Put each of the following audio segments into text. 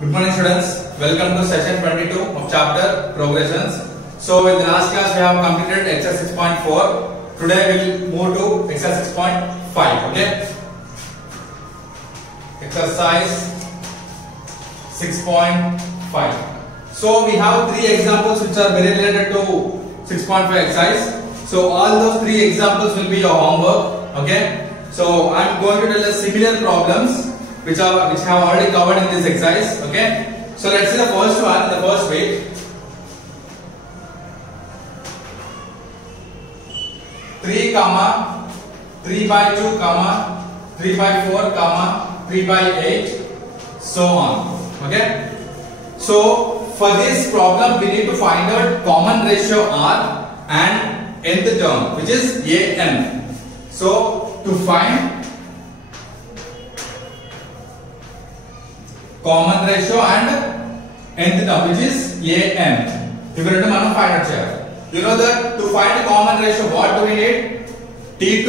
Good morning students, welcome to session 22 of chapter progressions. So in the last class we have completed exercise 6.4. Today we will move to exercise 6.5. Okay. Exercise 6.5. So we have three examples which are very related to 6.5 exercise. So all those three examples will be your homework. Okay. So I am going to tell the similar problems which have already covered in this exercise. Okay. So let's see the first one, the first way. 3, 3 by 2, 3 by 4, 3 by 8, so on. Okay. So for this problem we need to find out common ratio R and nth term, which is an. So to find common ratio and nth term, which is an, you will find out here. You know that to find the common ratio, what do we need? T2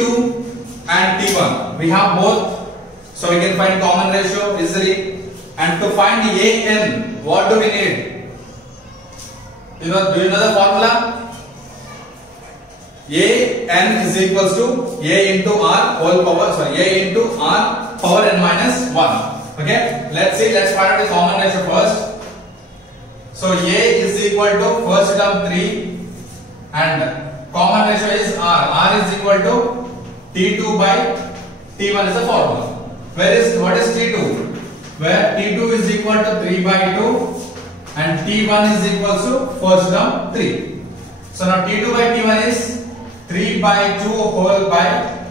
and T1. We have both, so we can find common ratio easily. And to find the an, what do we need? Do you know the formula? An is equals to A into R whole power, A into R power n minus 1. Okay, let's find out the common ratio first. So A is equal to first term 3 and common ratio is R. R is equal to T2 by T1 is the formula. What is T2? Where T2 is equal to 3 by 2 and T1 is equal to first term 3. So now T2 by T1 is 3 by 2 whole by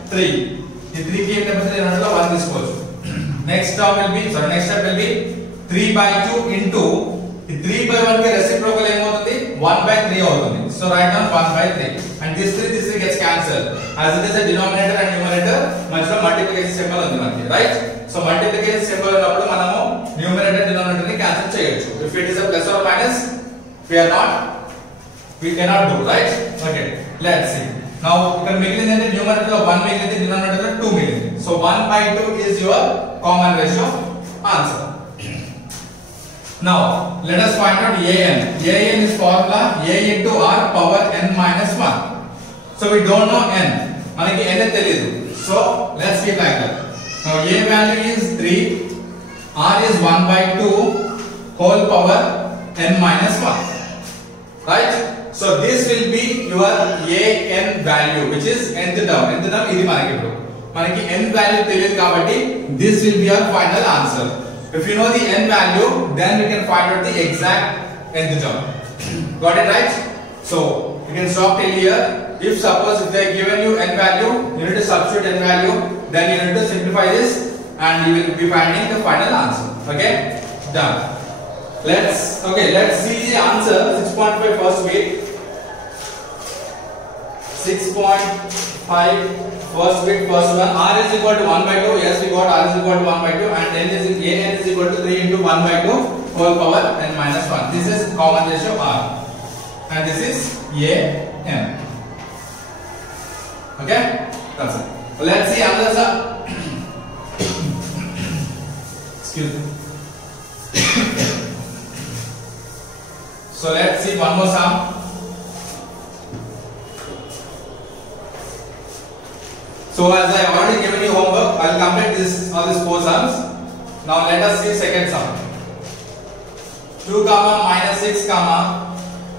3. The 3 came to 1 disposed. Next step will be 3 by 2 into the 3 by 1 ke reciprocal em avutundi 1 by 3 avutundi. So write down 1 by 3 and this 3 gets cancelled. As it is a denominator and numerator, majhlo multiplication symbol undi manaki, right? So multiplication symbol ఉన్నప్పుడు మనము numerator denominator ni cancel చేయొచ్చు. If it is a plus or minus, we cannot do, right? Okay, let's see. Now ఇక్కడ మిగిలింది numerator 1 మిగిలింది, denominator 2 మిగిలింది. So 1 by 2 is your common ratio answer. Now let us find out an. An is formula A into R power n minus 1. So we don't know n. మనకి n తెలియదు. So let's keep like that. Now A value is 3, R is 1 by 2 whole power n minus 1. Right? So this will be your an value, which is nth term. Nth term ఇది మనకి n value తెలియదు కాబట్టి this will be our final answer. If you know the n value, then we can find out the exact nth term. Got it, right? So you can stop till here. If suppose if they are given you n value, you need to substitute n value, then you need to simplify this and you will be finding the final answer. Okay, done. Let's see the answer. 6.5 first week. 6.5 first bit, first one. R is equal to 1 by 2. Yes, we got R is equal to 1 by 2 and n is equal to 3 into 1 by 2 whole power n minus 1. This is common ratio R and this is an. Okay, that's it. Let's see another sum. Excuse me. So let's see one more sum. So as I already given you homework, I will complete all these 4 sums. Now let us see second sum. 2, minus 6,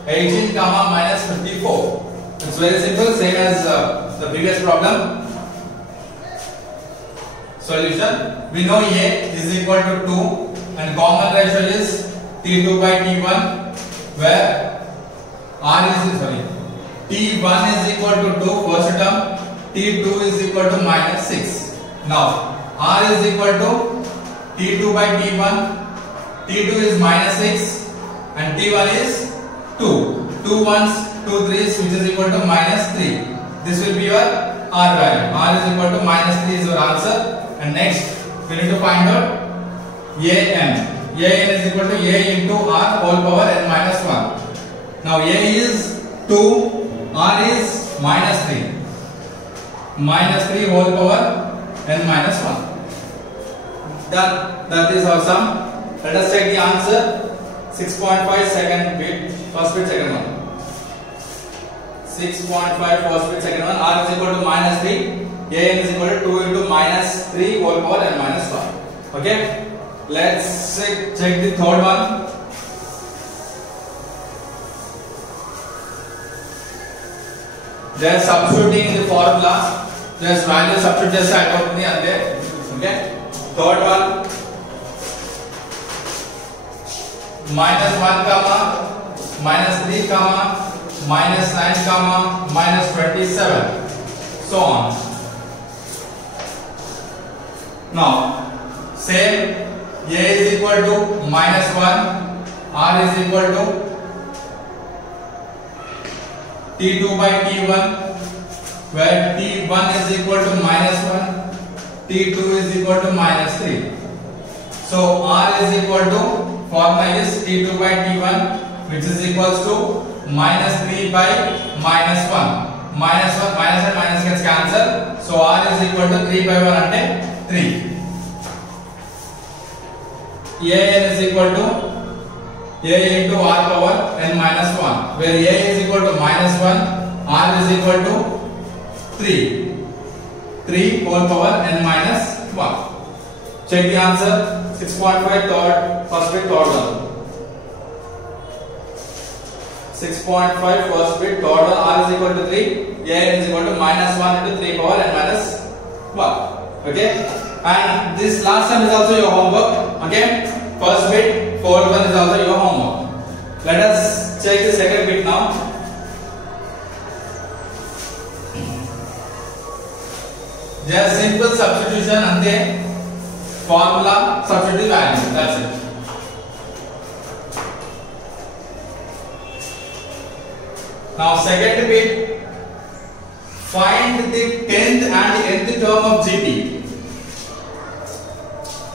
18, minus 54. It's very simple, same as the previous problem. Solution. We know A is equal to 2 and common ratio is T2 by T1, where T1 is equal to 2 first term. T2 is equal to minus 6. Now R is equal to T2 by T1. T2 is minus 6 and T1 is 2. 2 ones, 2 threes, which is equal to minus 3. This will be your R value. R is equal to minus 3 is your answer. And next we need to find out an. An is equal to A into R whole power n minus 1. Now A is 2, R is minus 3. Minus 3 whole power n minus 1. Done. That is our sum. Let us take the answer. 6.5 second bit, first bit, second one. 6.5 first bit, second one. R is equal to minus 3. A n is equal to 2 into minus 3 whole power n minus 1. Okay. Let's check the third one. Just substituting in the formula. Just value substitute just add out the there. Okay. Third one. Minus 1 comma minus 3 comma minus 9 comma minus 27, so on. Now same, A is equal to minus 1, R is equal to T2 by T1, where T1 is equal to minus 1, T2 is equal to minus 3. So R is equal to, formula is T2 by T1, which is equals to minus 3 by minus 1. Minus 1, minus and minus gets cancelled. So R is equal to 3 by 1 ante 3. A n is equal to A into R power n minus 1, where A is equal to minus 1, R is equal to 3. 3 whole power n minus 1. Check the answer. 6.5 third, first bit, third one. 6.5 first bit, third one. R is equal to 3. A n is equal to minus 1 into 3 power n minus 1. Okay. And this last one is also your homework. Okay. First bit, fourth one is also your homework. Let us check the second bit now. Just simple substitution and then formula, substitute value. That's it. Now second bit, find the 10th and nth term of GP.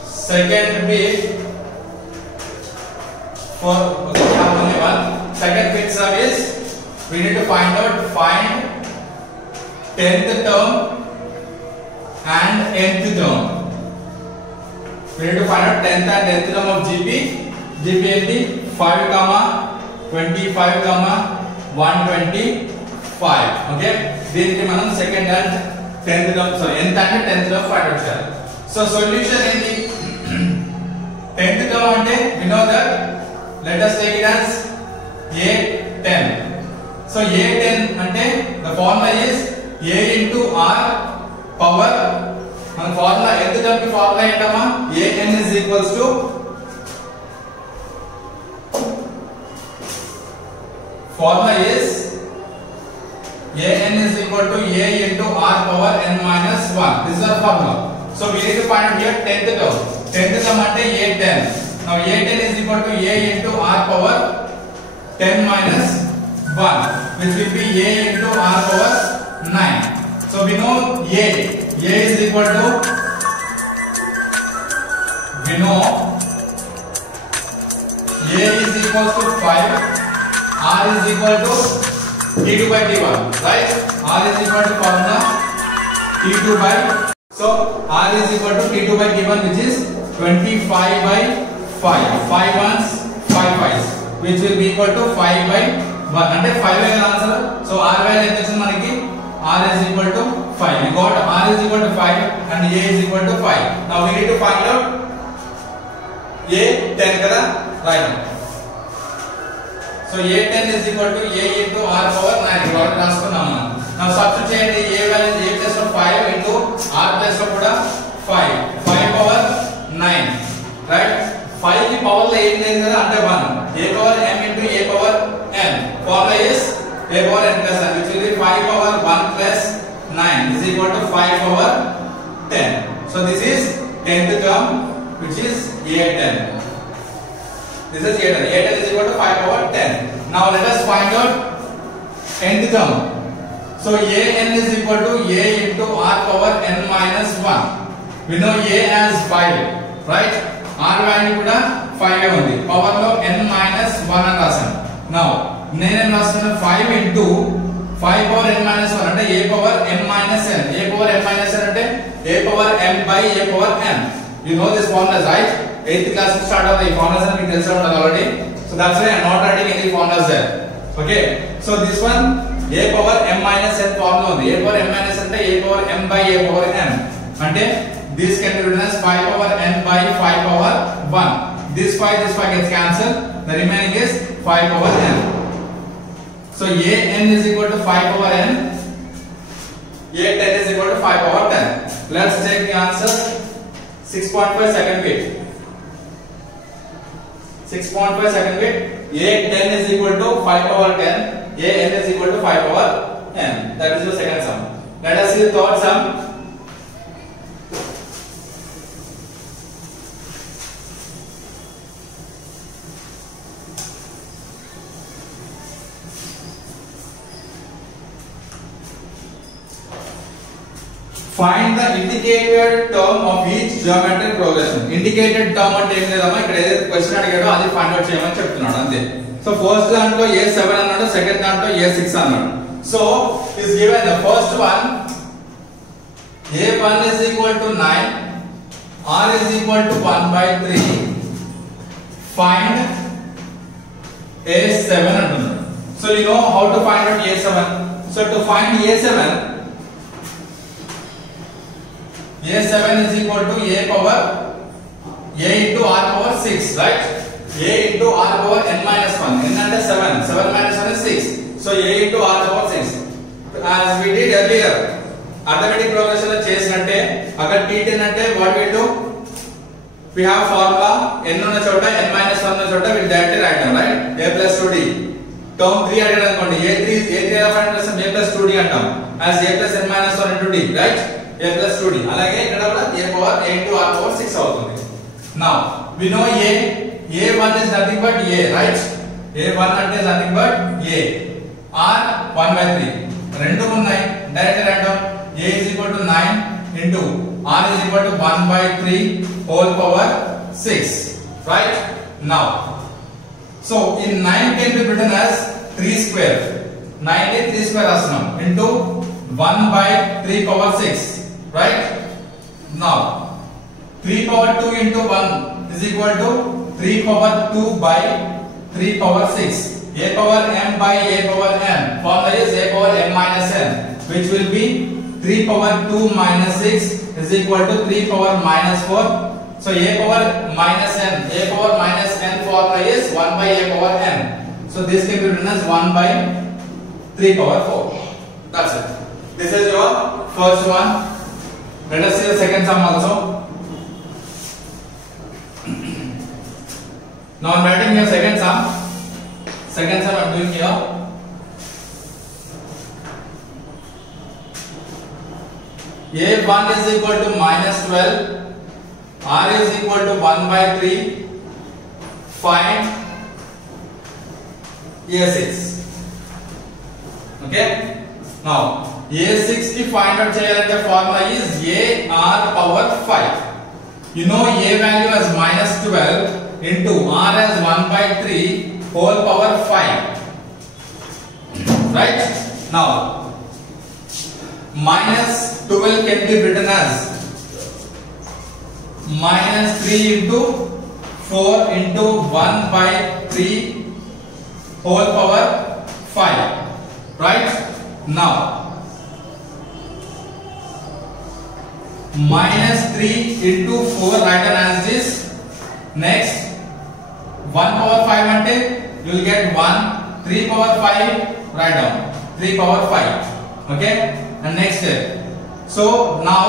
Second bit, for okay, we have only one. Second bit sum is, we need to find 10th term and nth term. We need to find out 10th and nth term of GP. GP is 5 comma 25 comma 125. Okay. This is manam second and 10th term. Sorry, nth and 10th term find out cheyali. So solution in the 10th term ante we know that. Let us take it as A10. So A10 ante the formula is A into R power. And formula nth term ki formula entama An is equals to formula is An is equal to A into R power n minus 1. This is our formula. So we need to find here 10th term. 10th term ante A10. Now A10 is equal to A into R power 10 minus 1, which will be A into R power 9. So we know A is equal to, we know A is equal to 5, R is equal to T2 by T1, right? R is equal to formula T2 by, so R is equal to T2 by T1, which is 25 by 5. 5 ones, 5 5s, which will be equal to 5 by 1. And 5 answer. So R value is R is equal to 5. We got R is equal to 5 and A is equal to 5. Now we need to find out A10 kada, right? So A10 is equal to A into R power 9. We got it raskunnam. Now substitute A value A plus of 5 into R plus of 5. 5 power 9, right? 5 की power ले एक नहीं करना under 1. A power m into A power n. Formula is A power n plus 1, which will be 5 power 1 plus 9 is equal to 5 power 10. So this is 10th term, which is A10. This is A10. A10 is equal to 5 power 10. Now let us find out nth term. So An is equal to A into R power n minus 1. We know A as 5, right? R value kuda 5 undi. Power lo n minus 1 అని రాసాను. Now నేను రాస్తున్న 5 into 5 power n minus 1 అంటే a power m minus n. A power m minus n అంటే a power m by a power n. You know this formula, right? 8th class start అవుతాయి formulas అని మీకు తెలిసే ఉంటుంది already. So that's why I am not writing any formulas there. Okay, so this one a power m minus n formula ఉంది. a power m minus అంటే a power m by a power n అంటే this can be written as 5 power n by 5 power 1. This 5 gets cancelled. The remaining is 5 power n. So a n is equal to 5 power n. A 10 is equal to 5 power 10. Let's take the answer. 6.5 second bit. 6.5 second bit. A 10 is equal to 5 power 10. A n is equal to 5 power n. That is your second sum. Let us see the third sum. Find the indicated term of each geometric progression. Indicated term అంటే ఏం లేదమ్మా, ఇక్కడ ఏదైతే question అడిగాడో అది find out చేయమని చెప్తున్నాడు అంతే. So first దాంట్లో a7 అన్నాడు, సెకండ్ దాంట్లో a6 అన్నాడు. So is given the first one a1 is equal to 9, r is equal to 1 by 3. Find a7 అంటున్నాడు. So you know how to find out a7. So to find a7 is equal to a power a into r power 6, right? A into r power n minus 1. N అంటే 7. 7 minus 1 is 6. So a into r power 6. As we did earlier, arithmetic progression లో చేసినట్టే అక్కడ t10 అంటే what we do? We have formula n ఉన్న చోట n minus 1 ఉన్న చోట we directly write down, right? a plus 2d. Term 3 అడిగాడు అనుకోండి, a3 find plus a plus 2d అంటాం. As a plus n minus 1 into d, right? a plus 2d. అలాగే ఇక్కడ కూడా a power a into r power 6 అవుతుంది. Now we know a1 is nothing but a, right? a1 అంటే nothing but a. r 1 by 3 రెండు ఉన్నాయి, direct రాద్దాం. a is equal to 9 into r is equal to 1 by 3 whole power 6, right? Now so in 9 can be written as 3 square. 9 ని 3 square రాస్తున్నాం into 1 by 3 power 6, right? Now 3 power 2 into 1 is equal to 3 power 2 by 3 power 6. a power m by a power n. Formula is a power m minus n, which will be 3 power 2 minus 6 is equal to 3 power minus 4. So a power minus n, a power minus n formula is 1 by a power n. So this can be written as 1 by 3 power 4. That's it. This is your first one. Let us see the second sum also. Now I am writing here second sum. Second sum I am doing here. a1 is equal to minus 12, r is equal to 1 by 3. Find a6. Okay. Now a6 ki find out cheyalante formula is a r power 5. You know a value as minus 12 into r as 1 by 3 whole power 5, right? Now minus 12 can be written as minus 3 into 4 into 1 by 3 whole power 5, right? Now minus 3 into 4 write down as this. Next 1 power 5 ante you will get 1. 3 power 5 write down 3 power 5. Okay, and next step. So now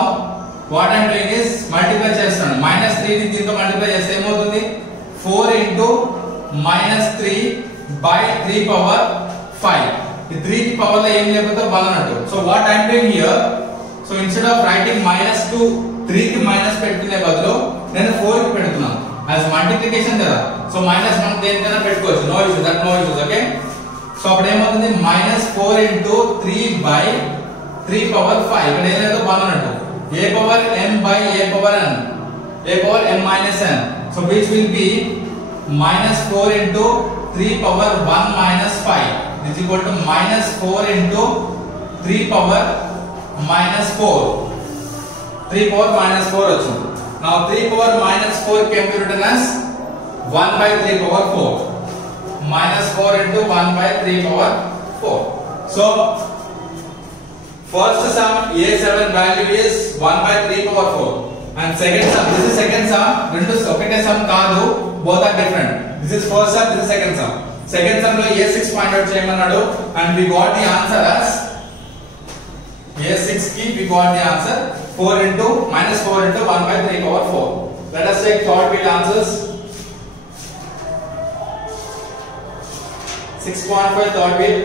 what I am doing is multiply chestanu. Minus 3 ni deenతో multiply cheste em avutundi 4 into minus 3 by 3 power 5. The 3 power lo em cheputho 1 anattu. So what I am doing here, so instead of writing minus to 3 ki minus పెట్టుకునే బదులు నేను 4 కి పెడుతున్నాను as multiplication కదా. So minus మనం దేనికైనా పెట్టుకోవచ్చు, no issues, that no issues. Okay, so అప్పుడు ఏమవుతుంది minus 4 into 3 by 3 power 5. ఇక్కడ ఏం లేదు 1 అన్నట్టు. a power m by a power n, a power m minus n. So which will be minus 4 into 3 power 1 minus 5 is equal to minus 4 into 3 power minus 4. 3 power minus 4 వచ్చింది. Now 3 power minus 4 can be written as 1 by 3 power 4. Minus 4 into 1 by 3 power 4. So first sum A7 value is 1 by 3 power 4. And second sum, this is second sum. Rendu okate sum kaadu, both are different. This is first sum, this is second sum. Second sum lo A6 find out cheyamanadu, and we got the answer as A6 ki we got the answer 4 into minus 4 into 1 by 3 power 4. Let us take third bit answers. 6.5 third bit.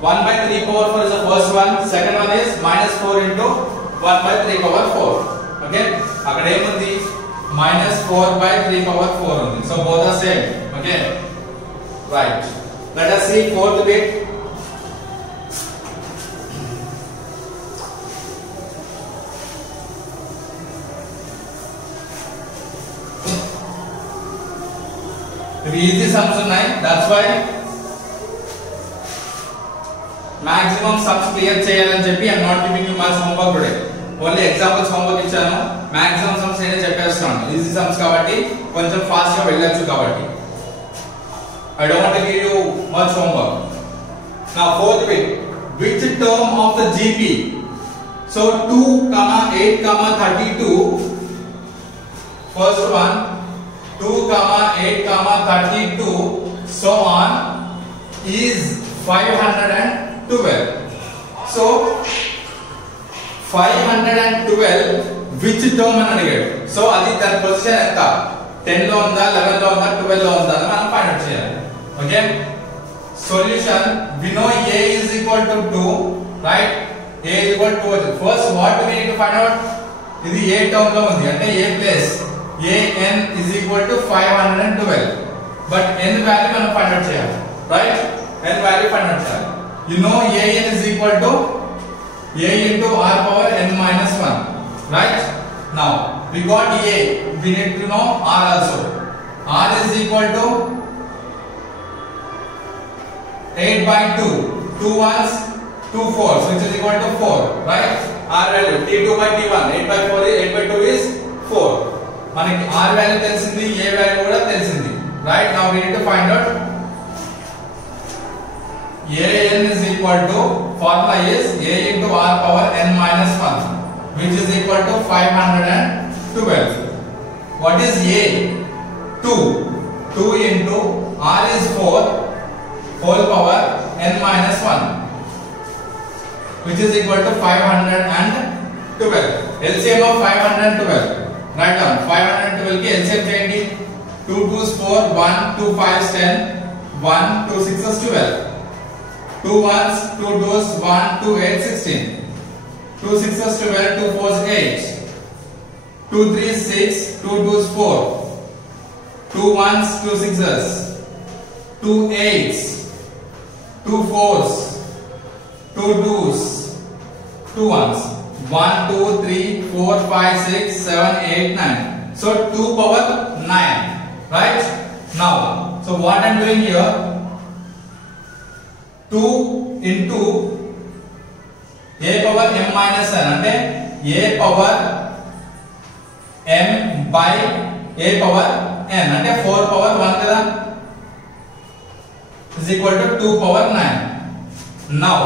1 by 3 power 4 is the first one. Second one is minus 4 into 1 by 3 power 4. Okay? Akkada em undi minus 4 by 3 power 4 undi. So both are same. Okay? Right. Let us see fourth bit. Easy sums ఉన్నాయి, that's why maximum sums clear చేయాలని చెప్పి I'm not giving you much homework today. Only examples homework ఇచ్చాను, maximum sums నేనే చెప్పేస్తాను. Easy sums కాబట్టి కొంచెం fast గా వెళ్ళొచ్చు కాబట్టి I don't want to give you much homework. Now fourth bit, which term of the GP? So 2, 8, 32. First one 2, 8, 32, so on is 512. So 512 which term అని అడిగాడు. సో అది దాని పొజిషన్ ఎంత, 10 లో ఉందా, 11 లో ఉందా, 12 లో ఉందా అని మనం ఫైండ్ అవుట్ చేయాలి. Okay, solution we know a is equal to 2, right? a is equal to 2. First what we need to find out, ఇది ఏ టర్మ్ లో ఉంది అంటే a place an is equal to 512, but n value మనం find out చేయాలి, right? n value find out చేయాలి. You know an is equal to a into r power n minus 1, right? Now we got a, we need to know r also. R is equal to 8 by 2, 2 ones, 2 fours, which is equal to 4, right? R value t2 by t1, 8 by 4 is 8 by 2 is 4. మనకి r value తెలిసింది, a value కూడా తెలిసింది, right? Now we need to find out an is equal to, formula is a into r power n minus 1, which is equal to 512. What is a? 2 into r is 4 whole power n minus 1, which is equal to 512. LCM of 512. Write down 512 की LCM चेंजी, 2 2s 4, 1 2 5s 10, 1 2 6s 12, 2 1s 2 2s 1 2 8 16, 2 6s 12, 2 4s 8, 2 3s 6, 2 2s 4, 2 1s 2 6s, 2 8s, 2 4s, 2 2s, 2 1s, 1 2 3 4 5 6 7 8 9. So 2 power 9, right? Now so what I'm doing here, 2 into a power m minus n అంటే a power m by a power n అంటే 4 power 1 కదా, is equal to 2 power 9. Now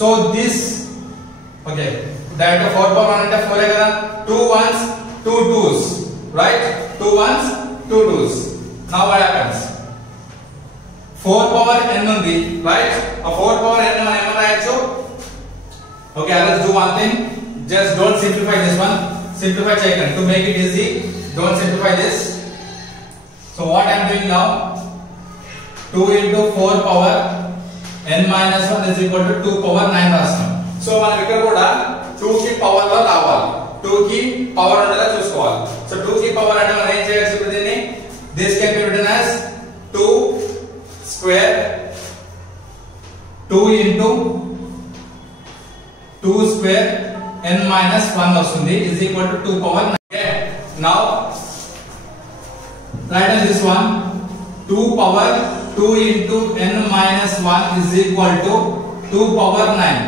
so this, okay, that 4 power 1 అంటే 4 కదా, 2 1s 2 2s, right? 2 1s 2 2s. Now what happens, 4 power n ఉంది, right? A 4 power n మనం ఏమని రాయొచ్చు? Okay, let's do one thing, just don't simplify this one, simplify చేయకండి, to make it easy don't simplify this. So what I am doing now, 2 into 4 power n minus 1 is equal to 2 power 9 రాస్తాం. So మనం ఇక్కడ కూడా 2 కి power లో రావాలి, 2 కి power ఉండేలా చూసుకోవాలి. సో 2 కి పవర్ అంటే మనం ఏం చేయొచ్చు, ఇప్పుడు దీన్ని this can be written as 2 square 2 into 2 square n minus 1 వస్తుంది, is equal to 2 power 9. Okay, now write down this one, 2 power 2 into n minus 1 is equal to 2 power 9.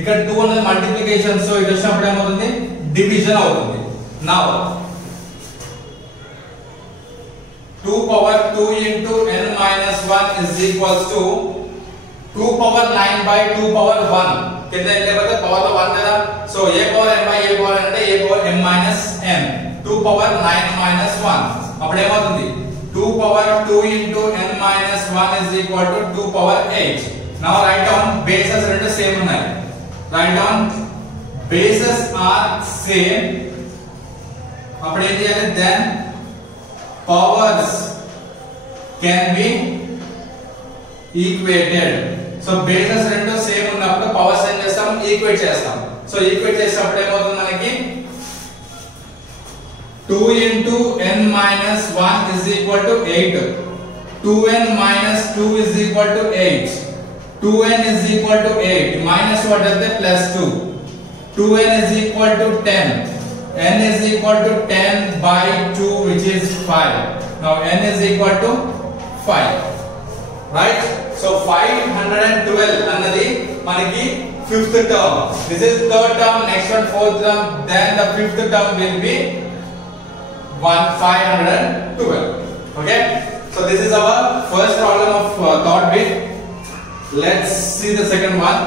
ఇక్కడ 2 అనేది మల్టిప్లికేషన్, సో ఇది వచ్చినప్పుడు ఏమవుతుంది డివిజన్ అవుతుంది. Now 2 power 2 into n minus 1 is equals to 2 power 9 by 2 power 1 కింద లేకపోతే power లో 1 కదా, so a power n by a power n అంటే a power m minus n 2 power 9 minus 1 అప్పుడు ఏమవుతుంది 2 power 2 into n minus 1 is equal to 2 power 8. Now write down bases రెండు same ఉన్నాయి. Write down bases are same. అప్పుడు ఏం చేయాలి, then powers can be equated. So bases రెండు same ఉన్నప్పుడు powers ఏం చేస్తాం, ఈక్వేట్ చేస్తాం. సో ఈక్వేట్ చేసినప్పుడు ఏమవుతుంది మనకి 2 into n minus 1 is equal to 8. 2n minus 2 is equal to 8. 2n is equal to 8 minus what is the plus 2. 2n is equal to 10. n is equal to 10 by 2 which is 5. Now n is equal to 5. Right? So 512 అన్నది మనకి fifth term. This is third term, next one fourth term, then the fifth term will be 512. Okay? So this is our first problem of thought bit. Let's see the second one.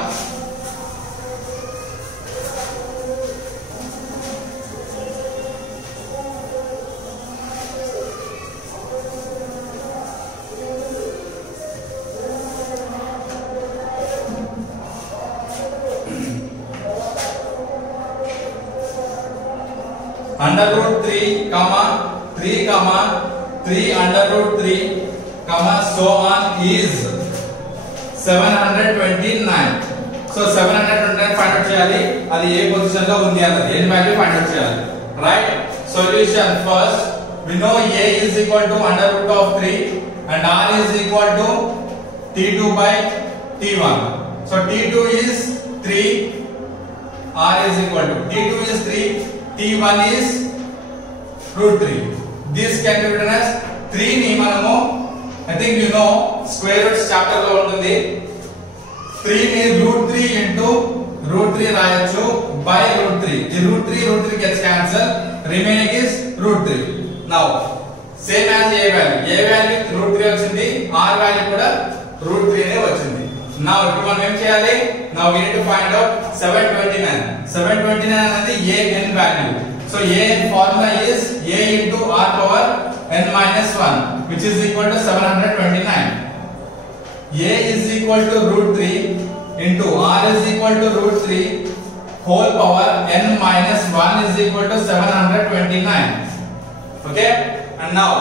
Under root 3 comma 3 comma 3 under root 3 comma so on is 729. So 729 find out చేయాలి, అది ఏ position లో ఉంది అన్నది ఏ value find out చేయాలి. Right, solution first we know a is equal to under root of 3 and r is equal to t2 by t1. So t2 is 3, r is equal to t2 is 3, t1 is root 3. This can be written as 3 ని మనము I think you know square roots chapter లో ఉంటుంది. 3 ని root 3 into root 3 రాయొచ్చు by root 3. The root 3 gets cancelled, remaining is root 3. Now same as a value root 3 వచ్చింది, r value కూడా root 3 నే వచ్చింది. Now ఇప్పుడు మనం ఏం చేయాలి, now we need to find out 729 అనేది a n value. So a n formula is a into r power n minus 1 which is equal to 729. a is equal to root 3 into r is equal to root 3 whole power n minus 1 is equal to 729. Okay, and now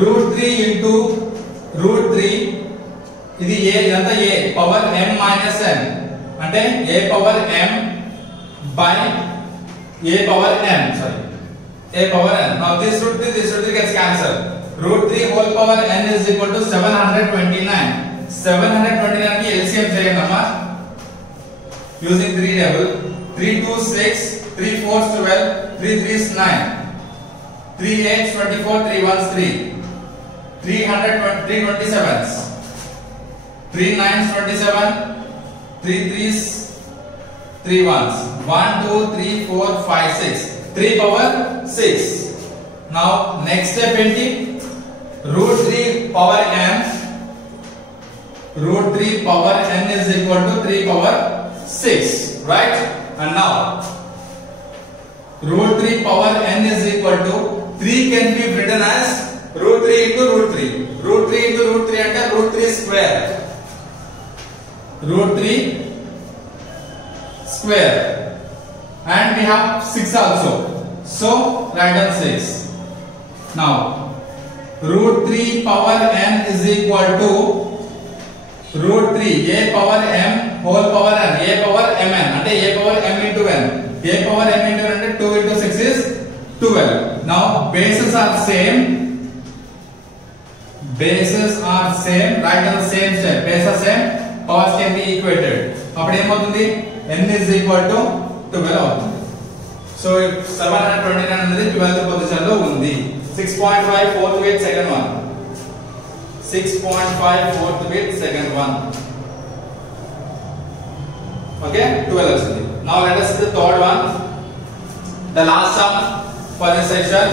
root 3 into root 3 ఇది a ఇదంతా a power m minus n అంటే a power m by a power n, sorry, a power n. Now this root 3 gets cancelled. Root 3 whole power n is equal to 729. 729 की LCM చేయండి అమ్మా, using 3 double 3 2 6 3 4 12 3 3 9 3 8 24 3 1 3 327 3 9 27 3 3s 3 1s 1 2 3 4 5 6 3 power 6. Now next step enti root 3 power n, root 3 power n is equal to 3 power 6, right? And now root 3 power n is equal to 3 can be written as root 3 into root 3. Root 3 into root 3 ante root 3 square. Root 3 square. And we have 6 also. So write down 6. Now root 3 power n is equal to root 3 a power m whole power n, a power mn ante a power m into n, a power m into n ante 2 into 6 is 12. Now bases are same, write down the same step. Bases are same, powers can be equated. అప్పుడు ఏమవుతుంది n is equal to 12 అవుతుంది. So 729 అనేది 12th position లో ఉంది. 6.5 fourth weight second one. 6.5 fourth bit, second one. Okay, 12 actually. Now let us see the third one, the last sum for this section.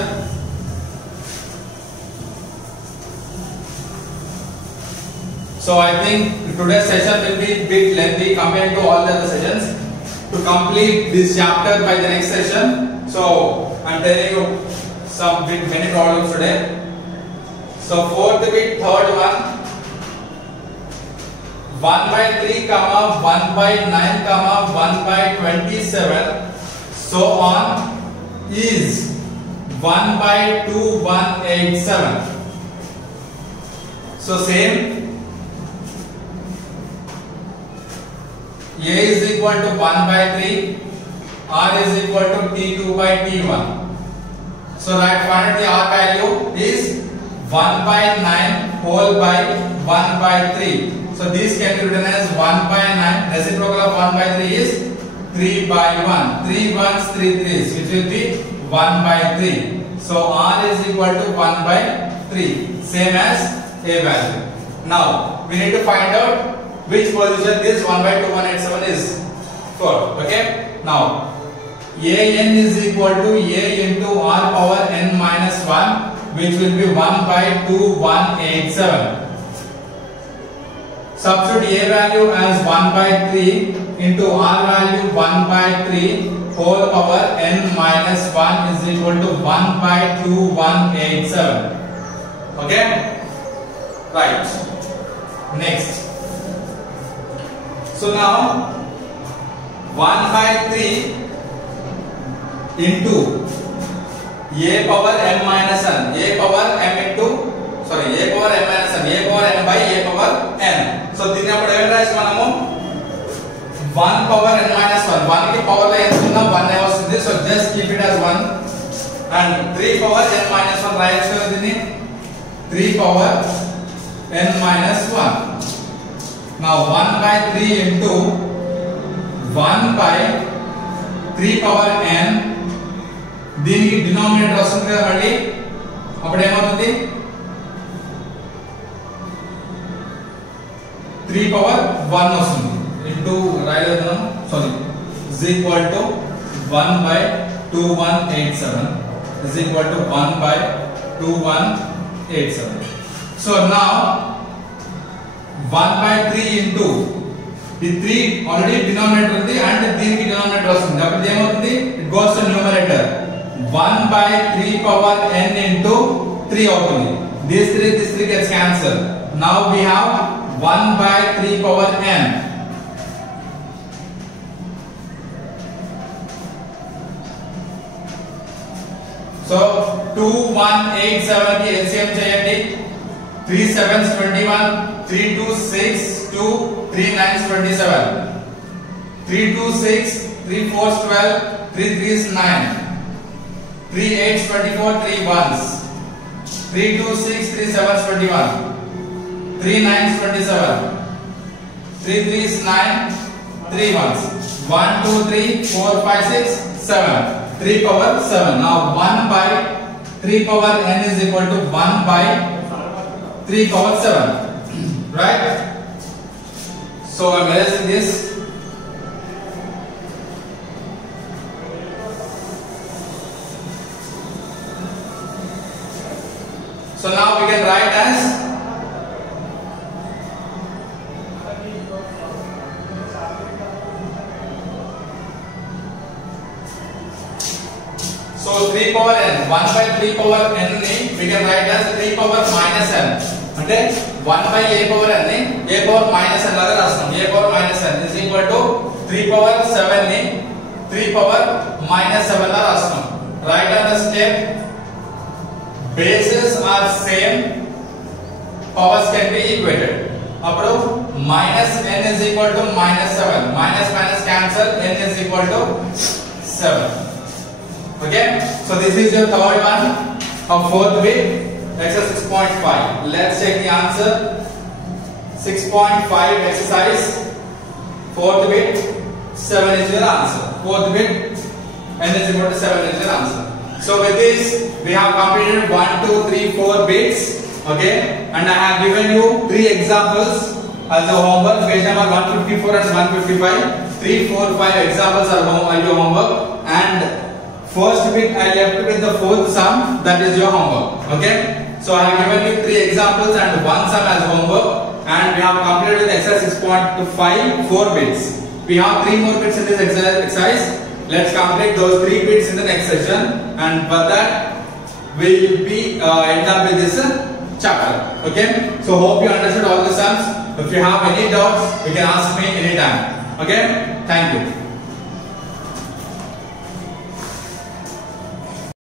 So I think today's session will be a bit lengthy compared to all the other sessions. To complete this chapter by the next session, so I'm telling you many problems today. So fourth bit, third one, 1/3, 1/9, 1/27, so on is 1/2187. So same, A is equal to 1/3, R is equal to T2/T1. So right, find the R value is 1/9 whole by 1/3. So this can be written as 1/9. Reciprocal of 1/3 is 3/1. 3 ones, 3 threes, which will be 1/3. So R is equal to 1/3, same as A value. Now we need to find out which position this 1/2187 is for. Okay. Now An is equal to A into R power n minus 1, which will be 1/2187. Substitute A value as 1/3 into R value 1/3 whole power n minus 1 is equal to 1/2187. Okay. Right. Next. So now 1/3 into A power m minus n, A power m into, sorry, A power m minus n, A power n by A power n. So దీన్ని అప్పుడు ఏం రాయొచ్చు మనము 1 power n minus 1, 1 కి power లో ఎంత ఉన్నా 1 ఏ వస్తుంది. So just keep it as 1 and 3 power n minus 1 రాయొచ్చు కదా దీన్ని, 3 power n minus 1. Now 1/3 into 1/3 power n, దీనికి డినామినేటర్ వస్తుంది కదా మళ్ళీ, అప్పుడు ఏమవుతుంది 3 power 1 వస్తుంది ఇంటూ రాయలేదు, sorry, is equal to 1/2187 is equal to 1/2187. So now 1/3 into the 3 already denominator ఉంది and దీనికి denominator వస్తుంది, అప్పుడు ఏమవుతుంది, it goes to numerator, 1/3 power n into 3 అవుతుంది. This 3 gets cancelled. Now we have 1/3 power n. So 2187 కి LCM చేయండి. 3 7s 21, 3 2 6 2, 3 9s 27, 3 2 6, 3 4s 12, 3 3s 9, 3 8s 24, 3 1s, 3 2 6, 3 7s 21, 3 9s 27, 3 3s 9, 3 1s, 1 2 3 4 5 6 7, 3 power 7. Now 1/3 power n is equal to 1/3 power 7, right? So I'm erasing this. So now we can write as so 3 power n, 1/3 power n ni we can write as 3 power minus n. అంటే 1/a power n ని a power minus n లాగా రాస్తాం. a power minus n is equal to 3 power 7 ని 3 power minus 7 లా రాస్తాం. Write on the step, bases are same, powers can be equated. అప్పుడు minus n is equal to minus 7, minus minus cancel, n is equal to 7. Okay, so this is your third one of fourth bit, exercise 6.5. Let's check the answer. 6.5 exercise, fourth bit, 7 is your answer. Fourth bit, n is equal to 7 is your answer. So with this we have completed 1 2 3 4 bits Okay, and I have given you 3 examples as a homework, page number 154 and 155. 3, 4, 5 examples are your homework, and first bit I left with the fourth sum, that is your homework. Okay, so I have given you 3 examples and 1 sum as homework, and we have completed with exercise 6.5 4 bits. We have 3 more bits in this exercise. Let's complete those 3 bits in the next session, and for that we will be end up with this chapter. Okay, so hope you understood all the sums. If you have any doubts, you can ask me anytime. Okay, thank you.